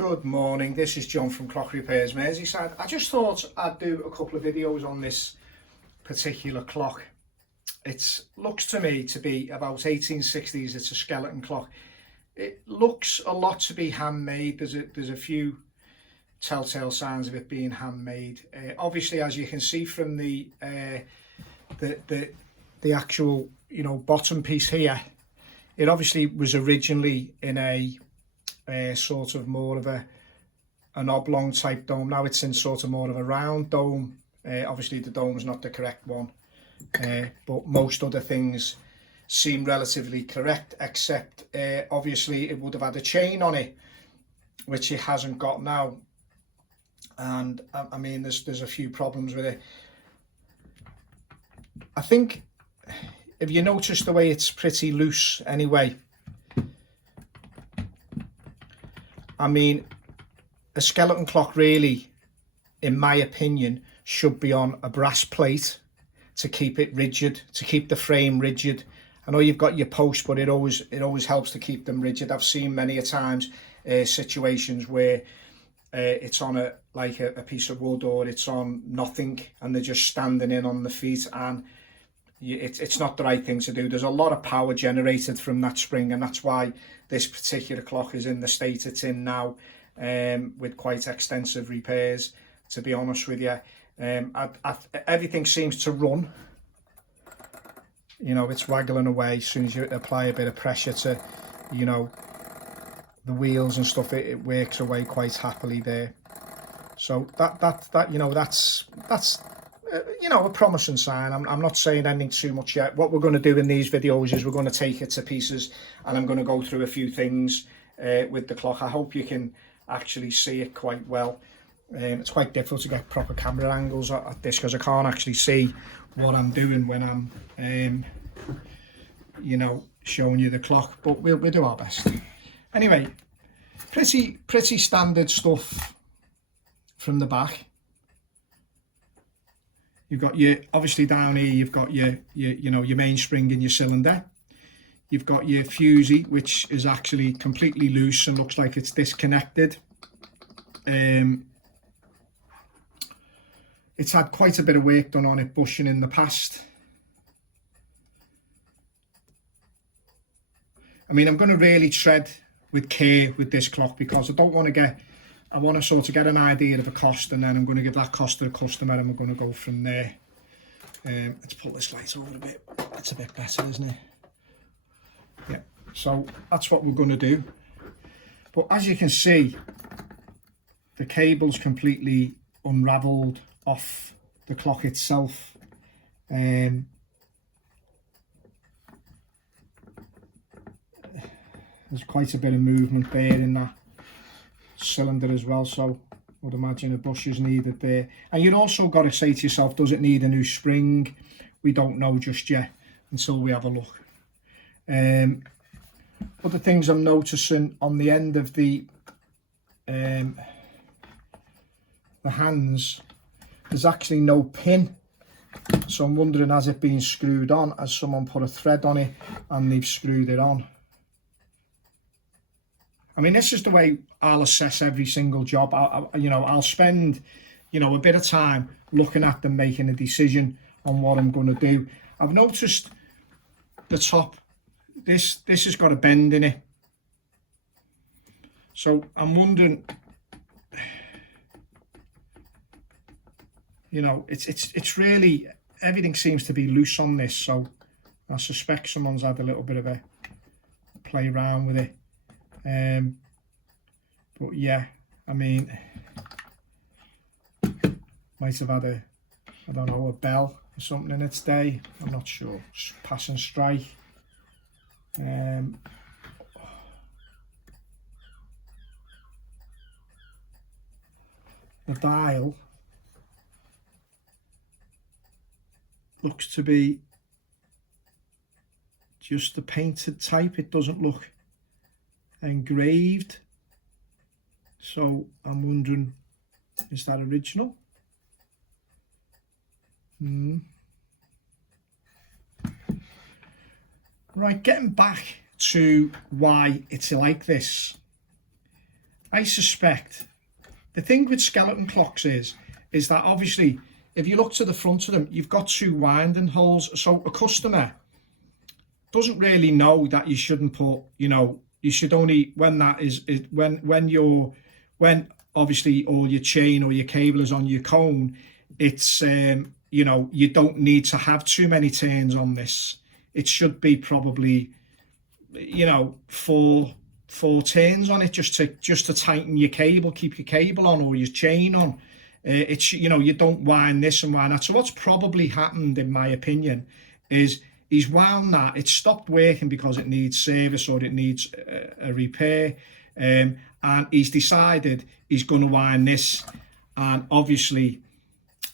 Good morning, this is John from Clock Repairs Merseyside. I just thought I'd do a couple of videos on this particular clock. It looks to me to be about 1860s, it's a skeleton clock. It looks a lot to be handmade. There's a few telltale signs of it being handmade. Obviously, as you can see from the actual bottom piece here, it obviously was originally in a sort of more of an oblong type dome. Now it's in sort of more of a round dome. Obviously the dome's not the correct one, but most other things seem relatively correct, except obviously it would have had a chain on it, which it hasn't got now. And I mean, there's a few problems with it. I think if you notice the way it's pretty loose anyway, I mean, a skeleton clock really, in my opinion, should be on a brass plate to keep it rigid, to keep the frame rigid. I know you've got your posts, but it always helps to keep them rigid. I've seen many a times situations where it's on a piece of wood, or it's on nothing and they're just standing in on the feet, and it's not the right thing to do. There's a lot of power generated from that spring, and that's why this particular clock is in the state it's in now, with quite extensive repairs, to be honest with you. Everything seems to run, it's waggling away. As soon as you apply a bit of pressure to the wheels and stuff, it works away quite happily there. So that's a promising sign. I'm not saying anything too much yet. What we're going to do in these videos is we're going to take it to pieces, and I'm going to go through a few things with the clock. I hope you can actually see it quite well. It's quite difficult to get proper camera angles at this because I can't actually see what I'm doing when I'm showing you the clock, but we'll do our best. Anyway, pretty standard stuff from the back. You've got obviously down here, you've got your mainspring in your cylinder. You've got your fusee, which is actually completely loose and looks like it's disconnected. It's had quite a bit of work done on it, bushing in the past. I mean, I'm going to really tread with care with this clock because I want to sort of get an idea of the cost, and then I'm going to give that cost to the customer, and we're going to go from there. Let's pull this light over a bit. It's a bit better, isn't it? Yeah, so that's what we're going to do. But as you can see, the cable's completely unravelled off the clock itself. There's quite a bit of movement there in that cylinder as well, so I would imagine a bush is needed there. And you've also got to say to yourself, does it need a new spring? We don't know just yet until we have a look. Other things I'm noticing on the end of the hands, there's actually no pin, so I'm wondering, has it been screwed on? Has someone put a thread on it and they've screwed it on? I mean, this is the way I'll assess every single job. I'll spend, a bit of time looking at them, making a decision on what I'm going to do. I've noticed the top, this has got a bend in it. So I'm wondering, it's really, everything seems to be loose on this. So I suspect someone's had a little bit of a play around with it. But yeah, I mean, might have had a bell or something in its day. I'm not sure. Pass and strike. The dial looks to be just the painted type. It doesn't look engraved, so I'm wondering, is that original? Right, getting back to why it's like this. I suspect the thing with skeleton clocks is that obviously if you look to the front of them, you've got 2 winding holes, so a customer doesn't really know that you shouldn't put, you know, you should only, when that is when obviously all your chain or your cable is on your cone, it's you know, you don't need to have too many turns on this. It should be probably, you know, four turns on it, just to tighten your cable, keep your cable on or your chain on. It's, you know, you don't wind this and wind that. So what's probably happened, in my opinion, is he's wound that, it stopped working because it needs service or it needs a repair, and he's decided he's going to wind this, and obviously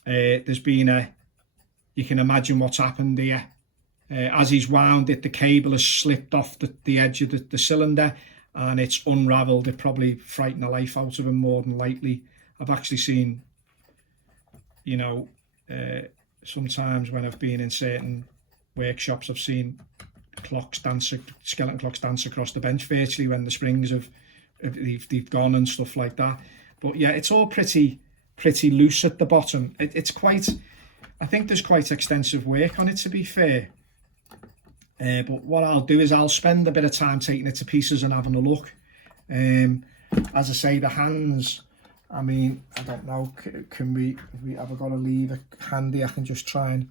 there's been you can imagine what's happened here. As he's wound it, the cable has slipped off the edge of the cylinder and it's unravelled. It probably frightened the life out of him, more than likely. I've actually seen, you know, sometimes when I've been in certain workshops, I've seen skeleton clocks dance across the bench virtually when the springs they've gone and stuff like that. But yeah, it's all pretty loose at the bottom. It's quite, I think there's quite extensive work on it, to be fair. But what I'll do is I'll spend a bit of time taking it to pieces and having a look. As I say, the hands, I mean, I don't know, have we got a lever handy? I can just try and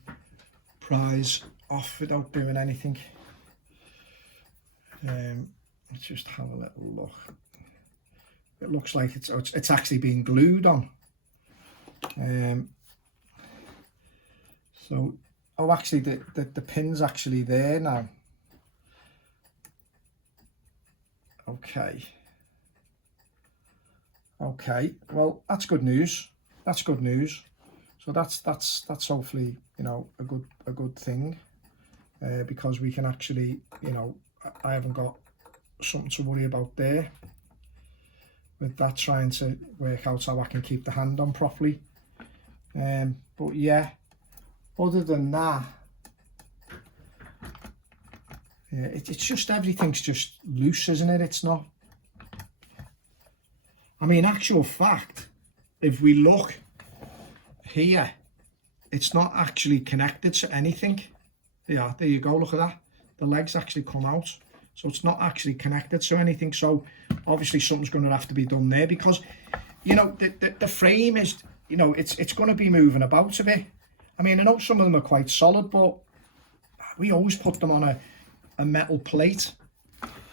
prise off without doing anything. Let's just have a little look. It looks like it's actually been glued on. So, oh, actually the pin's actually there now. Okay, well, that's good news. That's good news. So that's hopefully, you know, a good thing, because we can actually, you know, I haven't got something to worry about there with that, trying to work out how I can keep the hand on properly. But yeah, other than that, yeah, it's just, everything's just loose, isn't it? It's not, I mean, actual fact, if we look here, it's not actually connected to anything. Yeah, there you go, look at that. The legs actually come out. So it's not actually connected to anything. So obviously something's going to have to be done there, because, you know, the frame is, you know, it's going to be moving about a bit. I mean, I know some of them are quite solid, but we always put them on a metal plate.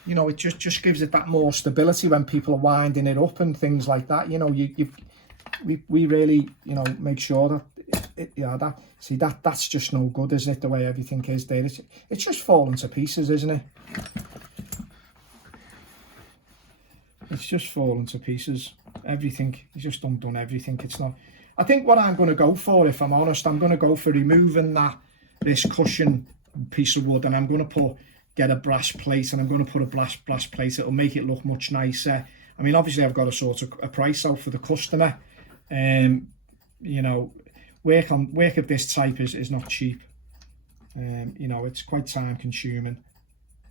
You know, it just gives it that more stability when people are winding it up and things like that. You know, we really, you know, make sure that that's just no good, isn't it? The way everything is there, it's just falling to pieces, isn't it? It's just falling to pieces. Everything, it's just undone everything. It's not. I think what I'm going to go for, if I'm honest, I'm going to go for removing this cushion piece of wood, and I'm going to get a brass plate, and I'm going to put a brass plate. It'll make it look much nicer. I mean, obviously I've got to sort of a price out for the customer. You know, work of this type is not cheap. You know, it's quite time consuming.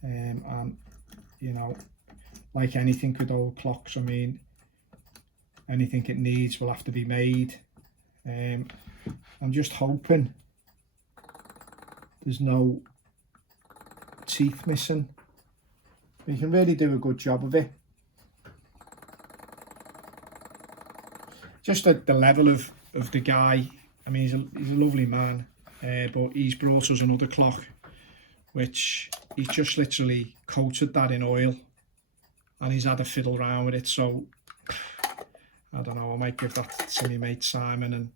And, you know, like anything with old clocks, I mean, anything it needs will have to be made. I'm just hoping there's no teeth missing. You can really do a good job of it. Just at the level of the guy, I mean, he's a lovely man, but he's brought us another clock, which he's just literally coated that in oil, and he's had a fiddle around with it. So I don't know, I might give that to my mate Simon, and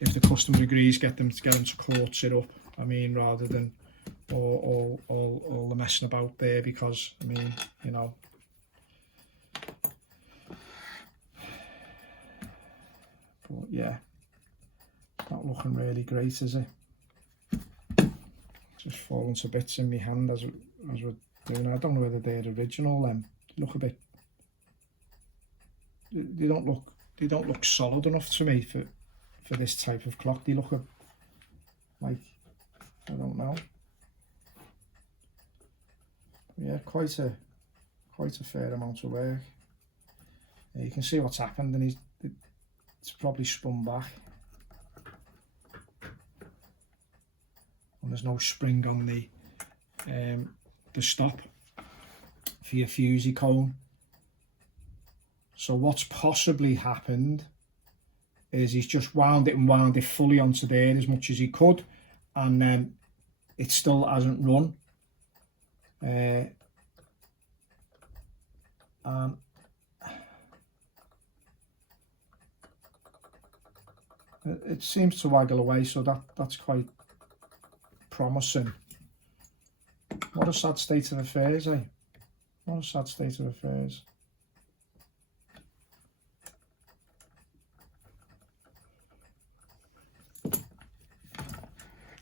if the customer agrees, get them to quartz it up. I mean, rather than all the messing about there, because I mean, you know, but yeah, it's not looking really great, is it? Just falling to bits in my hand as we're doing. I don't know whether they're original. Look a bit. They don't look solid enough to me for this type of clock. They look like, I don't know. Yeah, quite a fair amount of work. You can see what's happened, and it's probably spun back. And there's no spring on the stop for your Fusee cone. So what's possibly happened is he's just wound it fully onto there as much as he could, and then it still hasn't run. And it seems to waggle away, so that's quite promising. What a sad state of affairs, eh? What a sad state of affairs.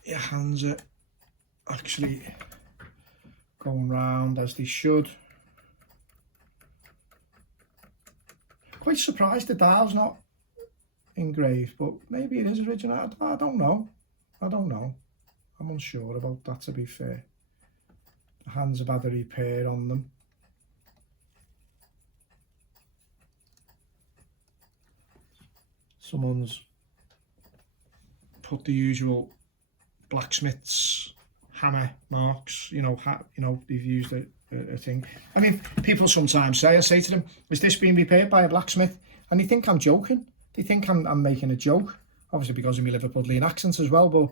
Your hands are actually going round as they should. Quite surprised the dial's not engraved, but maybe it is original. I don't know. I'm unsure about that, to be fair. The hands have had a repair on them. Someone's put the usual blacksmith's hammer marks, you know, they've used a thing. I mean, people sometimes say, I say to them, is this being repaired by a blacksmith? And they think I'm joking. They think I'm making a joke, obviously because of my Liverpudlian accent as well, but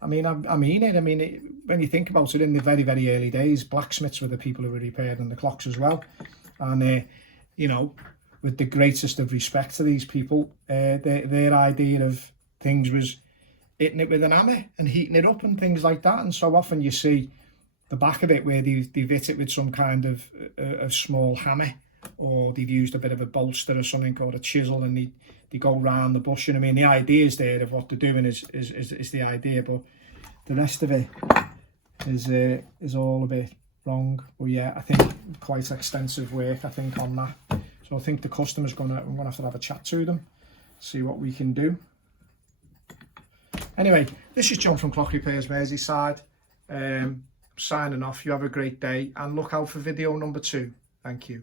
I mean it. I mean, when you think about it, in the very, very early days, blacksmiths were the people who were repairing the clocks as well. And, you know, with the greatest of respect to these people, their idea of things was hitting it with an hammer and heating it up and things like that. And so often you see the back of it where they've hit it with some kind of a small hammer, or they've used a bit of a bolster or something called a chisel, and they go round the bush. And I mean, the idea is there of what they're doing is the idea, but the rest of it is all a bit wrong. But yeah, I think quite extensive work, I think, on that. So I think the customer's I'm gonna have a chat to them, see what we can do. Anyway, this is John from Clock Repairs Merseyside. Signing off. You have a great day, and look out for video number 2. Thank you.